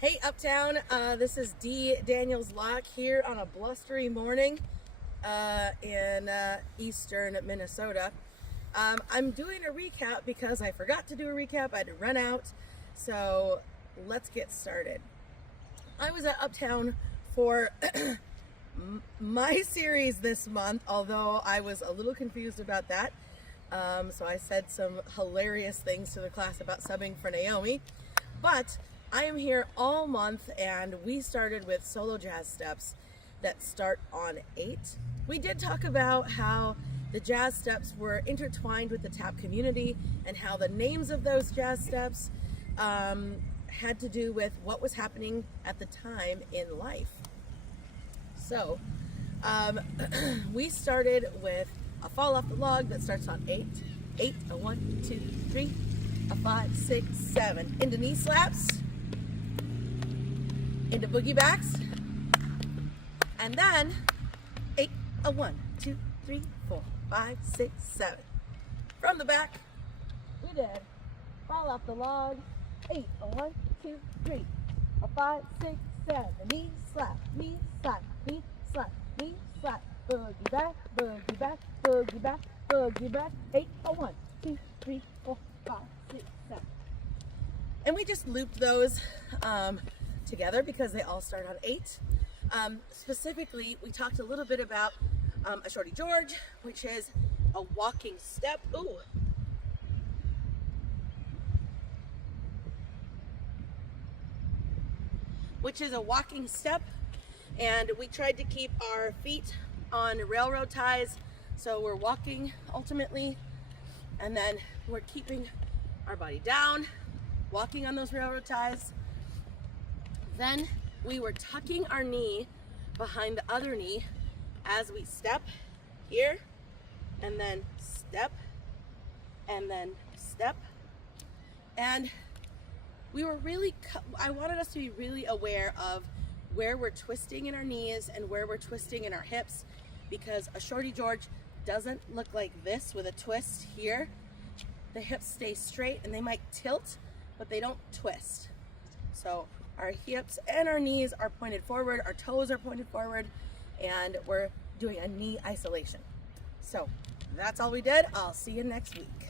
Hey Uptown, this is Dee Daniels Lock here on a blustery morning in eastern Minnesota. I'm doing a recap because I forgot to do a recap. I had to run out, so let's get started. I was at Uptown for my series this month, although I was a little confused about that. So I said some hilarious things to the class about subbing for Naomi, but I am here all month, and we started with solo jazz steps that start on 8. We did talk about how the jazz steps were intertwined with the tap community and how the names of those jazz steps had to do with what was happening at the time in life. So we started with a fall off the log that starts on 8. 8, a 1, 2, 3, a 5, 6, 7. Into knee slaps, into boogie backs, and then 8, a 1, 2, 3, 4, 5, 6, 7. From the back, we did fall off the log, 8, a 1, 2, 3, a 5, 6, 7. Knee slap, knee slap, knee slap, knee slap. Boogie back, boogie back, boogie back, boogie back. 8, a 1, 2, 3, 4, 5, 6, 7. And we just looped those together because they all start on 8. Specifically, we talked a little bit about a Shorty George, which is a walking step. Ooh. Which is a walking step, and we tried to keep our feet on railroad ties, so we're walking ultimately, and then we're keeping our body down, walking on those railroad ties. Then we were tucking our knee behind the other knee as we step here, and then step, and then step. And we were really, I wanted us to be really aware of where we're twisting in our knees and where we're twisting in our hips, because a Shorty George doesn't look like this with a twist here. The hips stay straight and they might tilt, but they don't twist. So our hips and our knees are pointed forward, our toes are pointed forward, and we're doing a knee isolation. So that's all we did. I'll see you next week.